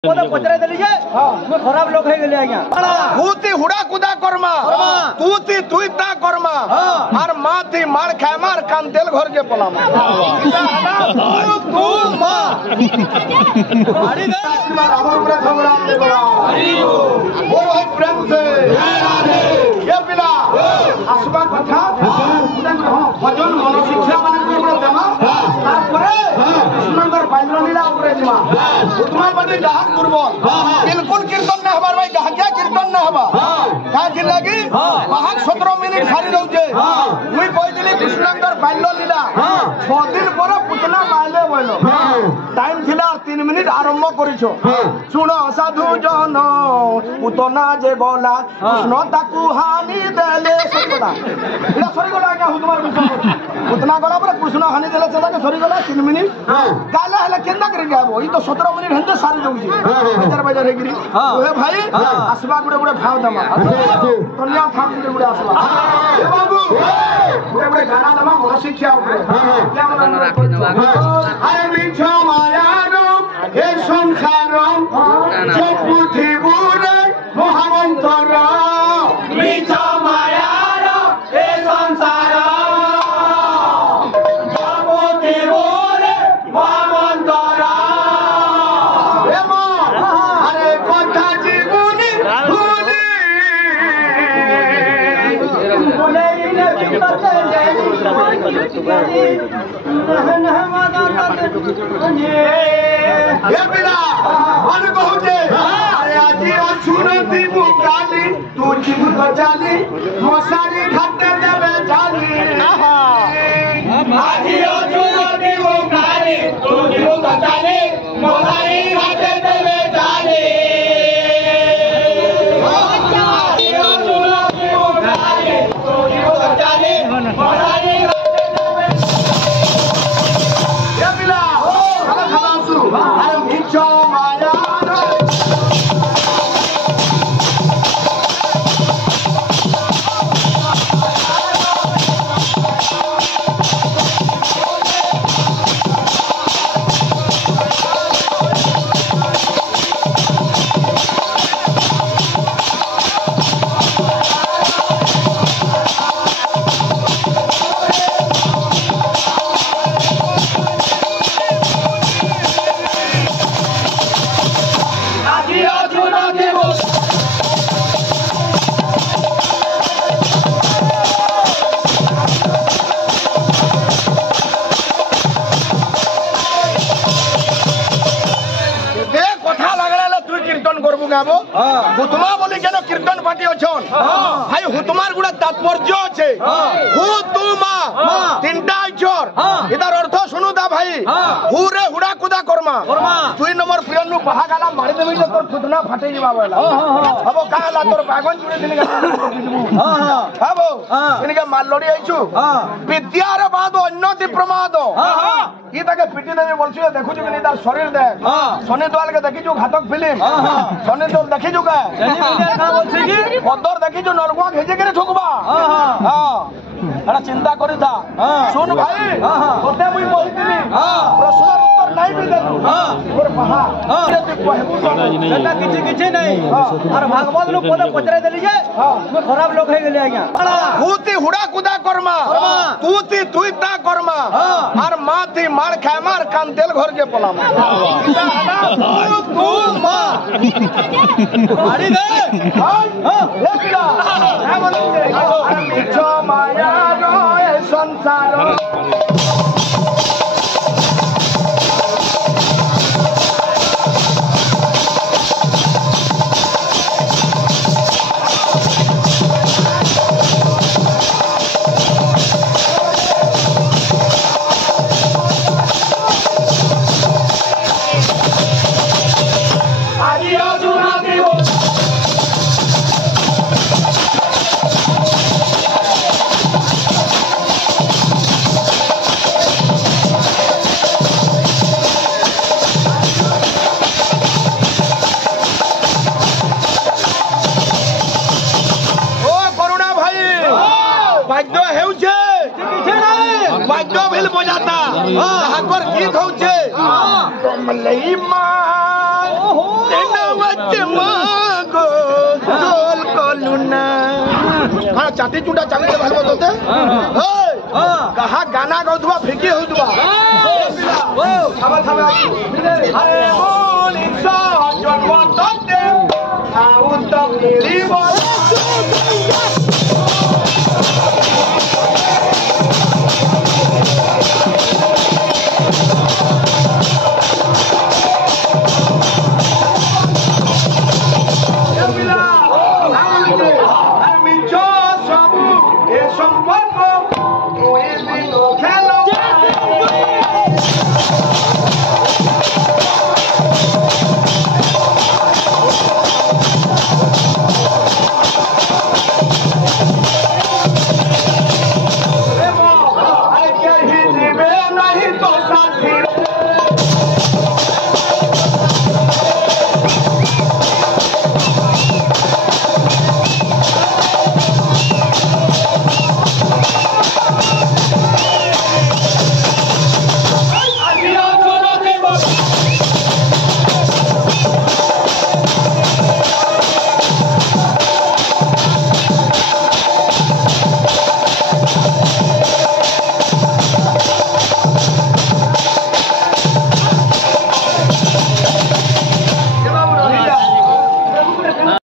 पचराई देली जे मैं खराब लोग है गेले आज्ञा हुती हुड़ा कुदा करमा तूती तुईता करमा और माथी मार खाय मार कान तेल घर के पलामा तू मा गाड़ी दे अमर पूरा खबरा दे बड़ा बोल भाई प्रेम से ये पिला आसबा कथा भजन मन शिक्षा माने पूरा देमा तारपरे सुंदर बाइलो लीला ऊपर दिमा उतमा बने गाहक दुर्बल बिल्कुल कीर्तन न हमार भाई गाहकिया कीर्तन न हवा का कि लगी बाहर 17 मिनिट खाली रहउजे मुई कहितली कृष्णंकर बाइलो लीला 6 दिन पर पुतना माइले बोलो टाइम थिला 3 मिनिट आरंभ करिछो सुनो साधु जन पुतना जे बोला कृष्ण ताकू हानि देले सतला इला सरी गला क्या हुतमार विषय पुतना गला पर कृष्ण हानि देले सदा के सरी गला 3 मिनिट गाला हला केंदा कर गयाबो ई तो 17 मिनिट हंते सारी दउजी हजार बाजार हे गिरी ओहे भाई आसबा गुडे गुडे भाव दमा कन्या थाक गुडे गुडे आसबा ए बाबू गुडे गुडे गाना दमा मन शिक्षा ऊपर क्या मन राखि दमा अरे मिछो माया रो हे संसार चपुथि बुरे महामंतर मिछो माया रो हे संसार चपुथि बुरे महामंतर अरे कथा जीवनी भूली बोले इने बिपते ये बिना मन कहूजे अरे आजी अछुरती बुकाली तू जीव तो चाली मसारी घाटे देवे चाली आजी अछुरती बुकाली तू जीव तो चाली मसारी घाटे देवे चाली आजी अछुरती बुकाली तू जीव तो चाली मसारी घाटे देवे ये बिना अरे मिछो माया हुतमा बोली केन कीर्तन पार्टी अछन भाई हुतमार गुडा तात्पर्य छे हुतुमा तीनटा अक्षर इधर अर्थ सुनु दा भाई हु रे हुडा कुदा करमा 2 नंबर प्रियन नु बहा गाला मारी देबी जे तोर खुदना फाटे जीवा बोला हबो काला तोर बागन जुड़े दिन हबो इनके माल लड़ी आइछु विद्या रे बाद अन्नति प्रमाद ई ताके पिटी देबे बोलछु देखु छु कि तार शरीर देख सने द्वाल के देखि छु घातक फिल्म सने द्वाल देखि छु का का बोलछि कि पदर देखि छु नरगुआ घेजे के ठोकबा हां एड़ा चिंता करि था सुन भाई ओते मुई कहितली प्रश्नर उत्तर नहीं भी देलु और पहा तू कहबू सेटा किछि नहीं और भागवत लोग पद पचराई देली जे मैं खराब लोग है गेले आज्ञा हुती हुड़ा कुदा करमा तूती तुईता करमा और माथी मार खाय मार कान तेल घर के पलामा तू मा गाड़ी दे हां ले पिला क्या बोलछे अरे मिछो माया रो ए संसार गीत होचे हाँ चाटी चुटा चाली से भाल बोलते कहा गाना गाउथबा फेंकी होतबा खाबा अरे बोल इंसान जन्म तते आउ त मिली बोल